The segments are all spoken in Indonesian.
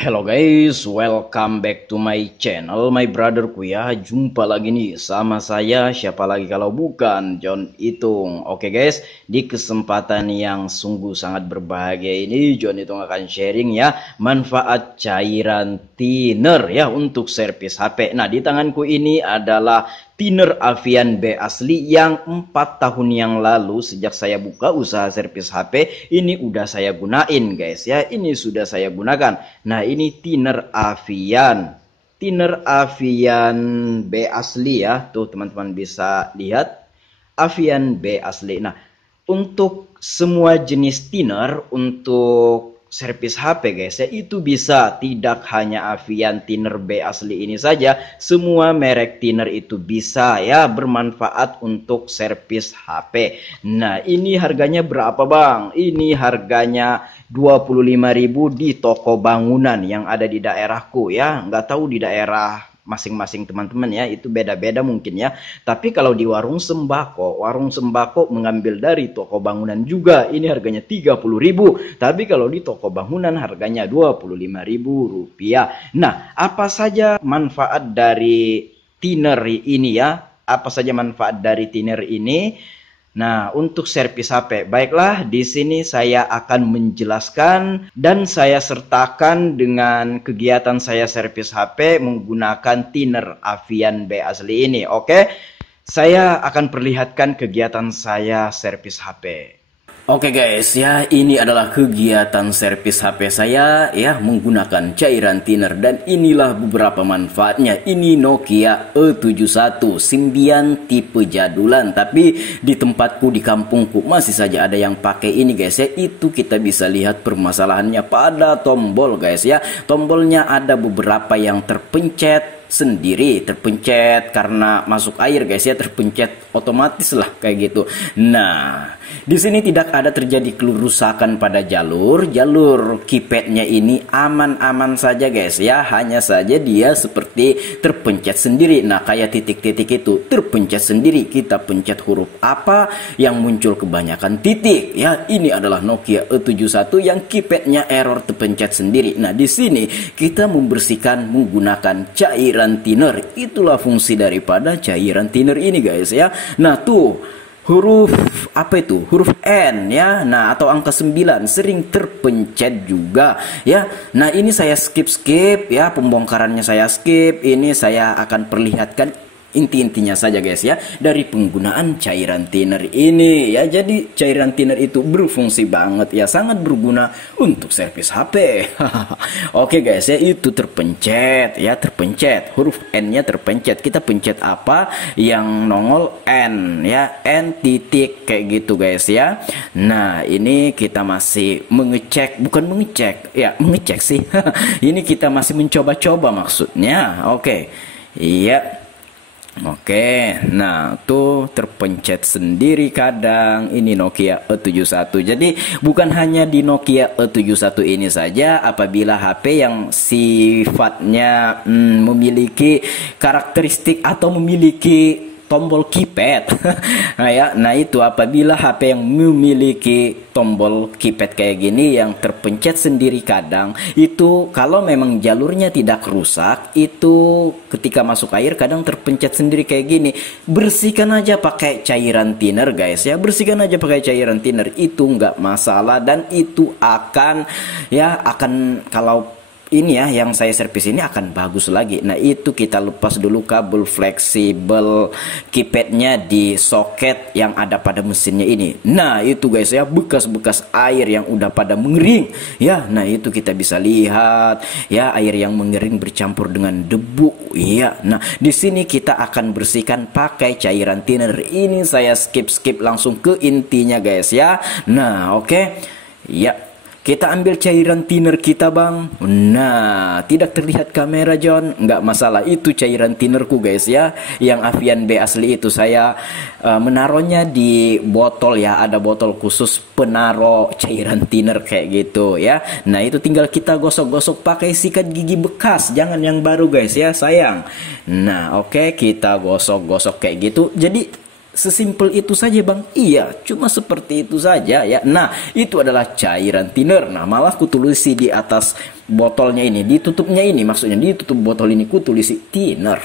Hello guys, welcome back to my channel, my brotherku ya. Jumpa lagi nih sama saya, siapa lagi kalau bukan John Itung. Oke guys, di kesempatan yang sungguh sangat berbahagia ini John Itung akan sharing ya manfaat cairan thinner ya untuk servis HP. Nah, di tanganku ini adalah thinner Avian B asli yang 4 tahun yang lalu sejak saya buka usaha servis HP ini udah saya gunain guys ya. Ini sudah saya gunakan. Nah, ini thinner Avian. Thinner Avian B asli ya. Tuh teman-teman bisa lihat. Avian B asli. Nah, untuk semua jenis thinner untuk servis HP guys ya, itu bisa, tidak hanya Avian thinner B asli ini saja, semua merek thinner itu bisa ya bermanfaat untuk servis HP. Nah, ini harganya berapa bang? Ini harganya 25.000 di toko bangunan yang ada di daerahku ya. Nggak tahu di daerah masing-masing teman-teman ya, itu beda-beda mungkin ya. Tapi kalau di warung sembako mengambil dari toko bangunan juga ini harganya 30.000. Tapi kalau di toko bangunan harganya 25.000 rupiah. Nah, apa saja manfaat dari thinner ini ya? Apa saja manfaat dari thinner ini? Nah, untuk servis HP, baiklah, di sini saya akan menjelaskan dan saya sertakan dengan kegiatan saya servis HP menggunakan thinner Avian B asli ini. Oke, saya akan perlihatkan kegiatan saya servis HP. Oke guys, ya ini adalah kegiatan servis HP saya ya menggunakan cairan thinner dan inilah beberapa manfaatnya. Ini Nokia E71 Symbian tipe jadulan, tapi di tempatku di kampungku masih saja ada yang pakai ini guys ya. Itu kita bisa lihat permasalahannya pada tombol guys ya. Tombolnya ada beberapa yang terpencet sendiri, terpencet karena masuk air guys ya, terpencet otomatis lah kayak gitu. Nah, di sini tidak ada terjadi kerusakan pada jalur keypadnya ini aman-aman saja guys ya, hanya saja dia seperti terpencet sendiri. Nah, kayak titik-titik itu terpencet sendiri, kita pencet huruf apa yang muncul kebanyakan titik ya. Ini adalah Nokia E71 yang keypadnya error terpencet sendiri. Nah, di sini kita membersihkan menggunakan cairan thinner. Itulah fungsi daripada cairan thinner ini guys ya. Nah, tuh huruf apa itu? Huruf N ya. Nah, atau angka 9 sering terpencet juga ya. Nah, ini saya skip ya, pembongkarannya saya skip. Ini saya akan perlihatkan inti-intinya saja guys ya dari penggunaan cairan thinner ini ya. Jadi cairan thinner itu berfungsi banget ya, sangat berguna untuk servis HP. Oke guys ya, itu terpencet ya, terpencet huruf N-nya terpencet. Kita pencet apa yang nongol? N ya, N titik kayak gitu guys ya. Nah, ini kita masih mengecek, bukan mengecek ya, mengecek sih. Ini kita masih mencoba-coba maksudnya. Oke. Iya. Oke, nah tuh terpencet sendiri kadang. Ini Nokia E71. Jadi bukan hanya di Nokia E71 ini saja, apabila HP yang sifatnya memiliki karakteristik atau memiliki tombol keypad. Nah ya, nah itu apabila HP yang memiliki tombol keypad kayak gini yang terpencet sendiri kadang, itu kalau memang jalurnya tidak rusak, itu ketika masuk air kadang terpencet sendiri kayak gini. Bersihkan aja pakai cairan thinner guys ya, bersihkan aja pakai cairan thinner, itu nggak masalah. Dan itu akan ya, akan kalau ini ya yang saya servis ini akan bagus lagi. Nah, itu kita lepas dulu kabel fleksibel keypadnya di soket yang ada pada mesinnya ini. Nah, itu guys ya, bekas-bekas air yang udah pada mengering ya. Nah, itu kita bisa lihat ya, air yang mengering bercampur dengan debu ya. Nah, di sini kita akan bersihkan pakai cairan thinner. Ini saya skip langsung ke intinya guys ya. Nah, oke. Ya, kita ambil cairan thinner kita bang. Nah, tidak terlihat kamera John, nggak masalah, itu cairan thinnerku guys ya, yang Avian B asli itu. Saya menaruhnya di botol ya, ada botol khusus penaro cairan thinner kayak gitu ya. Nah, itu tinggal kita gosok-gosok pakai sikat gigi bekas, jangan yang baru guys ya, sayang. Nah, oke, kita gosok-gosok kayak gitu. Jadi sesimpel itu saja bang. Iya, cuma seperti itu saja ya. Nah, itu adalah cairan thinner. Nah, malah kutulisi di atas botolnya ini, ditutupnya ini, maksudnya ditutup botol ini kutulis thinner.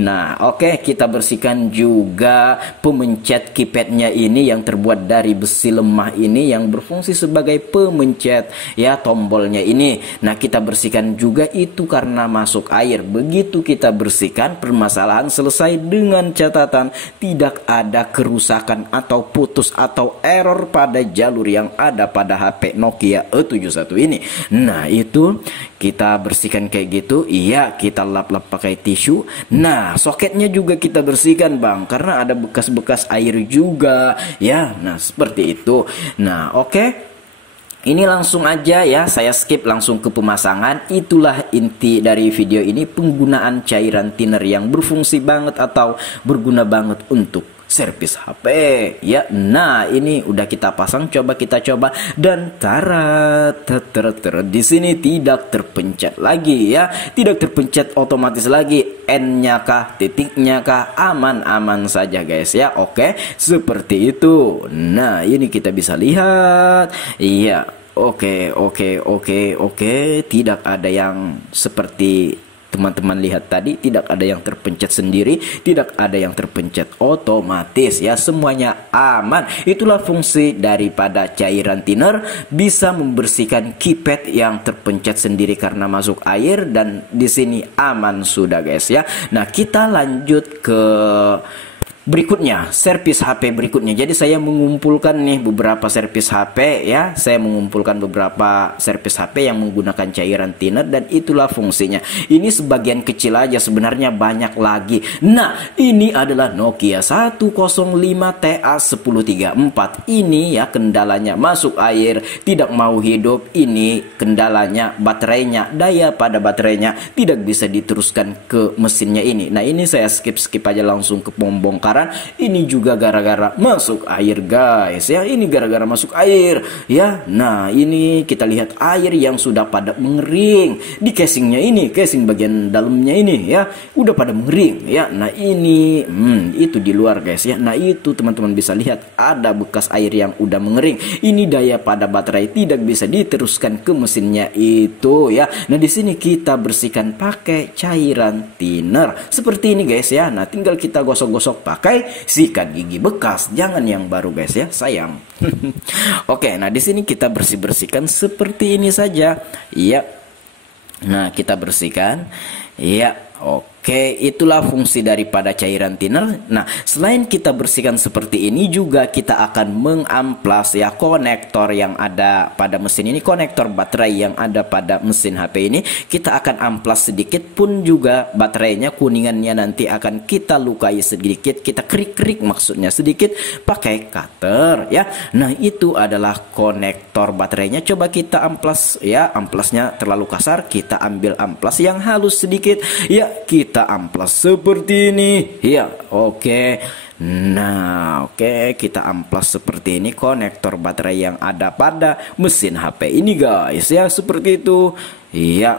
Nah, oke, kita bersihkan juga pemencet keypadnya ini yang terbuat dari besi lemah ini yang berfungsi sebagai pemencet ya tombolnya ini. Nah, kita bersihkan juga itu karena masuk air. Begitu kita bersihkan, permasalahan selesai dengan catatan tidak ada kerusakan atau putus atau error pada jalur yang ada pada HP Nokia E71 ini. Nah, itu kita bersihkan kayak gitu. Iya, kita lap-lap pakai tisu. Nah, soketnya juga kita bersihkan bang, karena ada bekas-bekas air juga ya. Nah, seperti itu. Nah, oke. Ini langsung aja ya, saya skip langsung ke pemasangan. Itulah inti dari video ini, penggunaan cairan thinner yang berfungsi banget atau berguna banget untuk servis HP ya. Nah, ini udah kita pasang, coba kita coba dan di sini tidak terpencet lagi ya, tidak terpencet otomatis lagi, N-nya kah, titiknya kah, aman-aman saja guys ya. Oke, seperti itu. Nah, ini kita bisa lihat iya. Oke, tidak ada yang seperti teman-teman lihat tadi, tidak ada yang terpencet sendiri, tidak ada yang terpencet otomatis ya, semuanya aman. Itulah fungsi daripada cairan thinner, bisa membersihkan keypad yang terpencet sendiri karena masuk air, dan di sini aman sudah guys ya. Nah, kita lanjut ke berikutnya, servis HP berikutnya. Jadi saya mengumpulkan nih beberapa servis HP ya. Saya mengumpulkan beberapa servis HP yang menggunakan cairan thinner dan itulah fungsinya. Ini sebagian kecil aja, sebenarnya banyak lagi. Nah, ini adalah Nokia 105TA1034. Ini ya kendalanya masuk air, tidak mau hidup. Ini kendalanya baterainya, daya pada baterainya tidak bisa diteruskan ke mesinnya ini. Nah, ini saya skip aja langsung ke pembongkaran. Ini juga gara-gara masuk air guys ya, ini gara-gara masuk air ya. Nah, ini kita lihat air yang sudah pada mengering di casingnya ini, casing bagian dalamnya ini ya, udah pada mengering ya. Nah, ini itu di luar guys ya. Nah, itu teman-teman bisa lihat ada bekas air yang udah mengering. Ini daya pada baterai tidak bisa diteruskan ke mesinnya itu ya. Nah, di sini kita bersihkan pakai cairan thinner seperti ini guys ya. Nah, tinggal kita gosok-gosok pakai sikat gigi bekas, jangan yang baru guys ya, sayang. Oke, nah di sini kita bersihkan seperti ini saja. Iya. Nah, kita bersihkan. Iya. Oke, itulah fungsi daripada cairan thinner. Nah, selain kita bersihkan seperti ini, juga kita akan mengamplas ya konektor yang ada pada mesin ini, konektor baterai yang ada pada mesin HP ini. Kita akan amplas sedikit, pun juga baterainya kuningannya nanti akan kita lukai sedikit, kita krik-krik maksudnya sedikit pakai cutter ya. Nah, itu adalah konektor baterainya. Coba kita amplas ya, amplasnya terlalu kasar, kita ambil amplas yang halus sedikit ya. Kita amplas seperti ini ya. Oke. Nah, oke, kita amplas seperti ini konektor baterai yang ada pada mesin HP ini guys ya, seperti itu iya.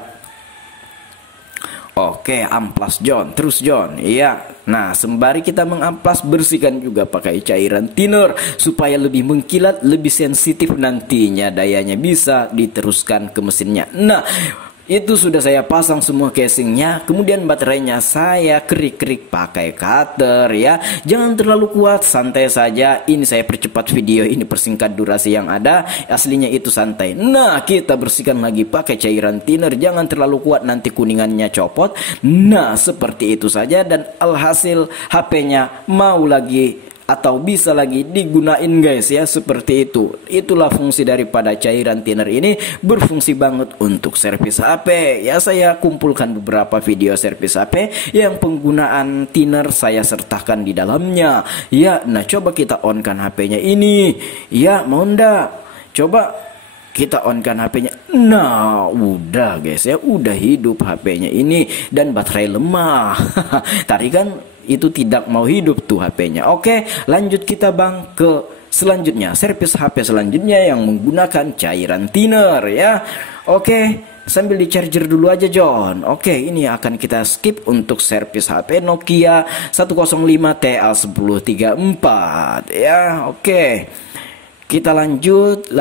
Oke, amplas John, terus John iya. Nah, sembari kita mengamplas, bersihkan juga pakai cairan thinner supaya lebih mengkilat, lebih sensitif nantinya, dayanya bisa diteruskan ke mesinnya. Nah, itu sudah saya pasang semua casingnya, kemudian baterainya saya krik-krik pakai cutter ya. Jangan terlalu kuat, santai saja. Ini saya percepat video ini, persingkat durasi yang ada, aslinya itu santai. Nah, kita bersihkan lagi pakai cairan thinner, jangan terlalu kuat nanti kuningannya copot. Nah, seperti itu saja, dan alhasil HP-nya mau lagi atau bisa lagi digunain guys ya, seperti itu. Itulah fungsi daripada cairan thinner ini, berfungsi banget untuk servis HP ya. Saya kumpulkan beberapa video servis HP yang penggunaan thinner saya sertakan di dalamnya ya. Nah, coba kita on kan HP-nya ini ya, mau ndak? Coba kita on kan HP-nya. Nah, udah guys ya, udah hidup HP-nya ini, dan baterai lemah. Tadi kan itu tidak mau hidup tuh HP-nya. Oke, lanjut kita bang ke selanjutnya, servis HP selanjutnya yang menggunakan cairan thinner ya. Oke, sambil di charger dulu aja John. Oke, ini akan kita skip untuk servis HP Nokia 105TA1034 ya. Oke, Kita lanjut.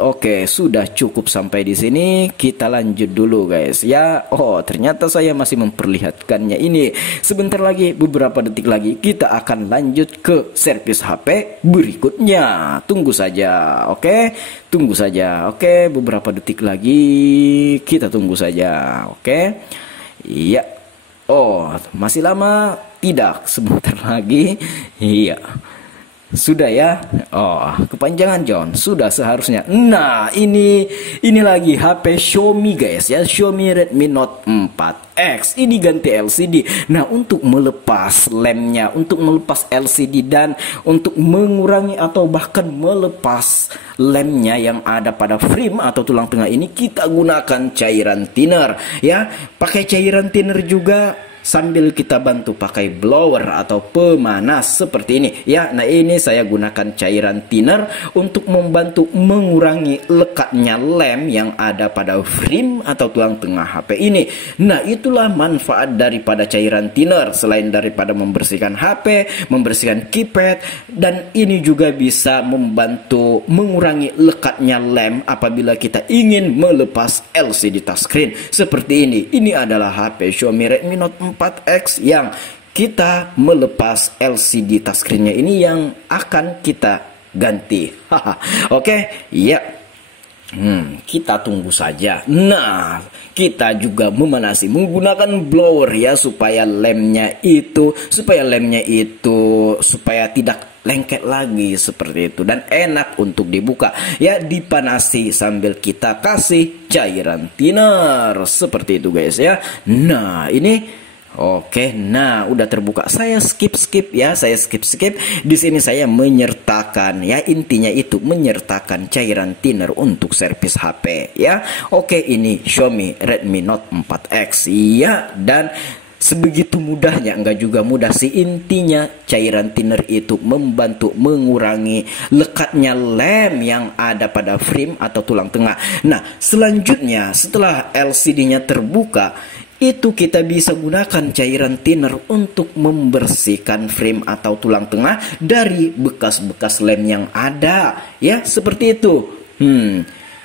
Oke, sudah cukup sampai di sini. Kita lanjut dulu guys ya. Oh, ternyata saya masih memperlihatkannya ini. Sebentar lagi, beberapa detik lagi kita akan lanjut ke servis HP berikutnya. Tunggu saja. Oke, tunggu saja. Oke, beberapa detik lagi kita tunggu saja. Oke. Iya. Oh, masih lama? Tidak, sebentar lagi. Iya. Sudah ya. Oh, kepanjangan John. Sudah seharusnya. Nah, ini lagi HP Xiaomi guys ya. Xiaomi Redmi Note 4X. Ini ganti LCD. Nah, untuk melepas lemnya, untuk melepas LCD dan untuk mengurangi atau bahkan melepas lemnya yang ada pada frame atau tulang tengah ini, kita gunakan cairan thinner ya. Pakai cairan thinner juga sambil kita bantu pakai blower atau pemanas seperti ini ya. Nah, ini saya gunakan cairan thinner untuk membantu mengurangi lekatnya lem yang ada pada frame atau tulang tengah HP ini. Nah, itulah manfaat daripada cairan thinner. Selain daripada membersihkan HP, membersihkan keypad, dan ini juga bisa membantu mengurangi lekatnya lem apabila kita ingin melepas LCD touchscreen seperti ini. Ini adalah HP Xiaomi Redmi Note 4X yang kita melepas LCD touchscreen-nya ini yang akan kita ganti. Oke, ya. Kita tunggu saja. Nah, kita juga memanasi menggunakan blower ya, supaya tidak lengket lagi seperti itu dan enak untuk dibuka ya. Dipanasi sambil kita kasih cairan thinner seperti itu guys ya. Nah, ini oke, nah udah terbuka. Saya skip ya, saya skip. Di sini saya menyertakan ya, intinya itu menyertakan cairan thinner untuk servis HP ya. Oke, ini Xiaomi Redmi Note 4X ya, dan sebegitu mudahnya, enggak juga mudah sih, intinya cairan thinner itu membantu mengurangi lekatnya lem yang ada pada frame atau tulang tengah. Nah, selanjutnya setelah LCD-nya terbuka, itu kita bisa gunakan cairan thinner untuk membersihkan frame atau tulang tengah dari bekas-bekas lem yang ada ya, seperti itu.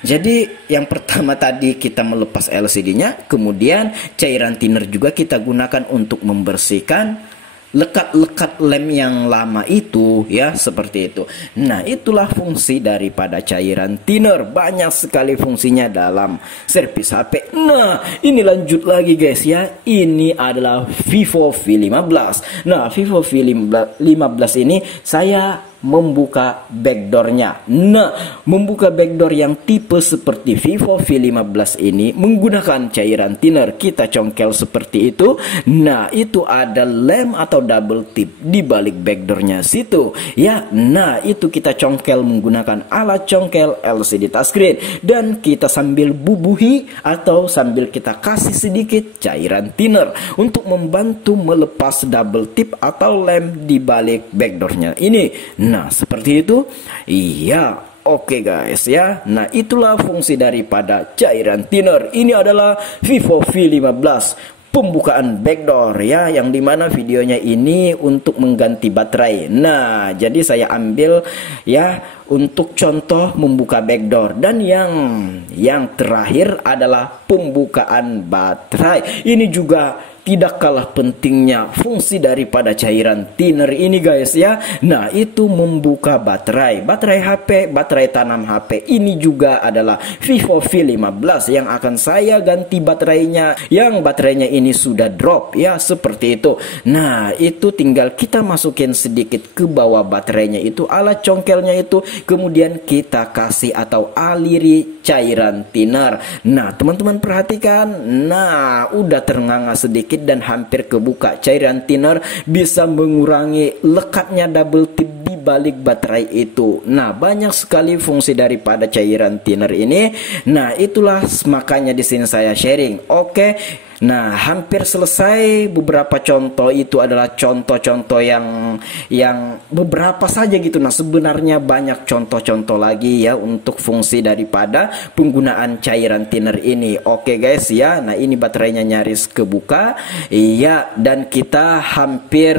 Jadi yang pertama tadi kita melepas LCD-nya, kemudian cairan thinner juga kita gunakan untuk membersihkan lekat-lekat lem yang lama itu ya, seperti itu. Nah, itulah fungsi daripada cairan thinner. Banyak sekali fungsinya dalam servis HP. Nah, ini lanjut lagi guys ya. Ini adalah Vivo V15. Nah, Vivo V15 ini saya membuka backdoornya. Nah, membuka backdoor yang tipe seperti Vivo V15 ini menggunakan cairan thinner. Kita congkel seperti itu. Nah, itu ada lem atau double tip di balik backdoornya situ ya. Nah, itu kita congkel menggunakan alat congkel LCD touchscreen, dan kita sambil bubuhi atau sambil kita kasih sedikit cairan thinner untuk membantu melepas double tip atau lem di balik backdoornya ini. Nah, seperti itu. Iya, oke guys ya. Nah, itulah fungsi daripada cairan thinner. Ini adalah Vivo V15 pembukaan backdoor ya, yang dimana videonya ini untuk mengganti baterai. Nah, jadi saya ambil ya untuk contoh membuka backdoor, dan yang terakhir adalah pembukaan baterai. Ini juga tidak kalah pentingnya fungsi daripada cairan thinner ini guys ya. Nah, itu membuka baterai HP, baterai tanam HP. Ini juga adalah Vivo V15 yang akan saya ganti baterainya, yang baterainya ini sudah drop ya, seperti itu. Nah, itu tinggal kita masukin sedikit ke bawah baterainya itu, alat congkelnya itu, kemudian kita kasih atau aliri cairan thinner. Nah, teman-teman perhatikan. Nah, udah ternganga sedikit dan hampir kebuka. Cairan thinner bisa mengurangi lekatnya double tip di balik baterai itu. Nah, banyak sekali fungsi daripada cairan thinner ini. Nah, itulah makanya di sini saya sharing. Oke. Nah, hampir selesai. Beberapa contoh itu adalah contoh-contoh yang beberapa saja gitu. Nah, sebenarnya banyak contoh-contoh lagi ya untuk fungsi daripada penggunaan cairan thinner ini. Oke guys ya. Nah, ini baterainya nyaris kebuka. Iya, dan kita hampir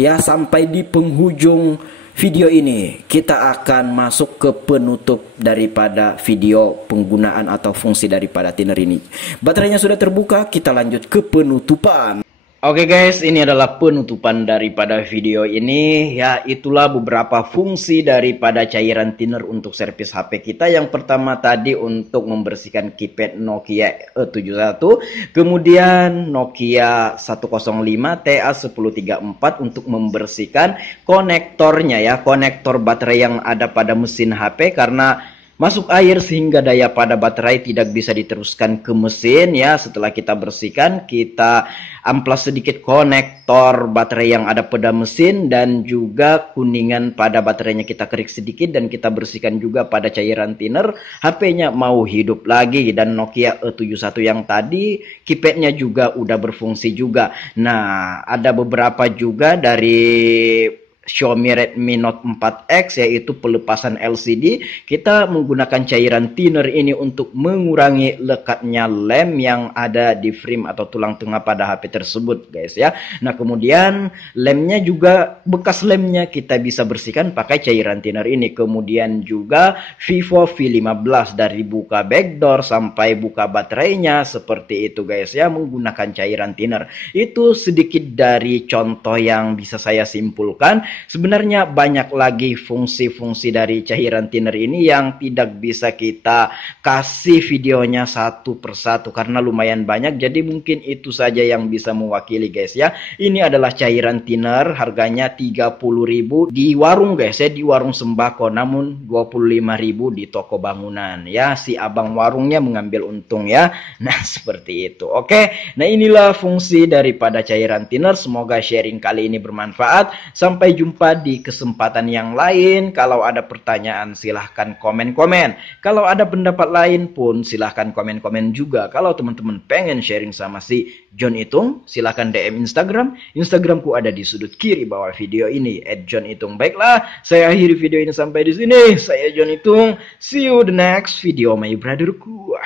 ya sampai di penghujung video ini kita akan masuk ke penutup daripada video penggunaan atau fungsi daripada thinner ini. Baterainya sudah terbuka, kita lanjut ke penutupan. Oke guys, ini adalah penutupan daripada video ini. Ya, itulah beberapa fungsi daripada cairan thinner untuk servis HP kita. Yang pertama tadi untuk membersihkan keypad Nokia E71. Kemudian Nokia 105 TA1034 untuk membersihkan konektornya ya. Konektor baterai yang ada pada mesin HP karena masuk air sehingga daya pada baterai tidak bisa diteruskan ke mesin ya. Setelah kita bersihkan, kita amplas sedikit konektor baterai yang ada pada mesin dan juga kuningan pada baterainya kita kerik sedikit dan kita bersihkan juga pada cairan thinner. HP-nya mau hidup lagi dan Nokia E71 yang tadi keypadnya juga udah berfungsi juga. Nah, ada beberapa juga dari Xiaomi Redmi Note 4X yaitu pelepasan LCD. Kita menggunakan cairan thinner ini untuk mengurangi lekatnya lem yang ada di frame atau tulang tengah pada HP tersebut guys ya. Nah kemudian lemnya juga, bekas lemnya kita bisa bersihkan pakai cairan thinner ini. Kemudian juga Vivo V15 dari buka backdoor sampai buka baterainya seperti itu guys ya, menggunakan cairan thinner. Itu sedikit dari contoh yang bisa saya simpulkan. Sebenarnya banyak lagi fungsi-fungsi dari cairan thinner ini yang tidak bisa kita kasih videonya satu persatu karena lumayan banyak. Jadi mungkin itu saja yang bisa mewakili guys ya. Ini adalah cairan thinner, harganya 30.000 di warung guys ya, di warung sembako, namun 25.000 di toko bangunan ya. Si abang warungnya mengambil untung ya. Nah seperti itu. Oke, nah inilah fungsi daripada cairan thinner. Semoga sharing kali ini bermanfaat. Sampai jumpa di kesempatan yang lain. Kalau ada pertanyaan silahkan komen-komen. Kalau ada pendapat lain pun silahkan komen-komen juga. Kalau teman-teman pengen sharing sama si John Itung, silahkan DM Instagram. Instagramku ada di sudut kiri bawah video ini @JohnItung. Baiklah, saya akhiri video ini sampai di sini. Saya John Itung. See you the next video my brotherku.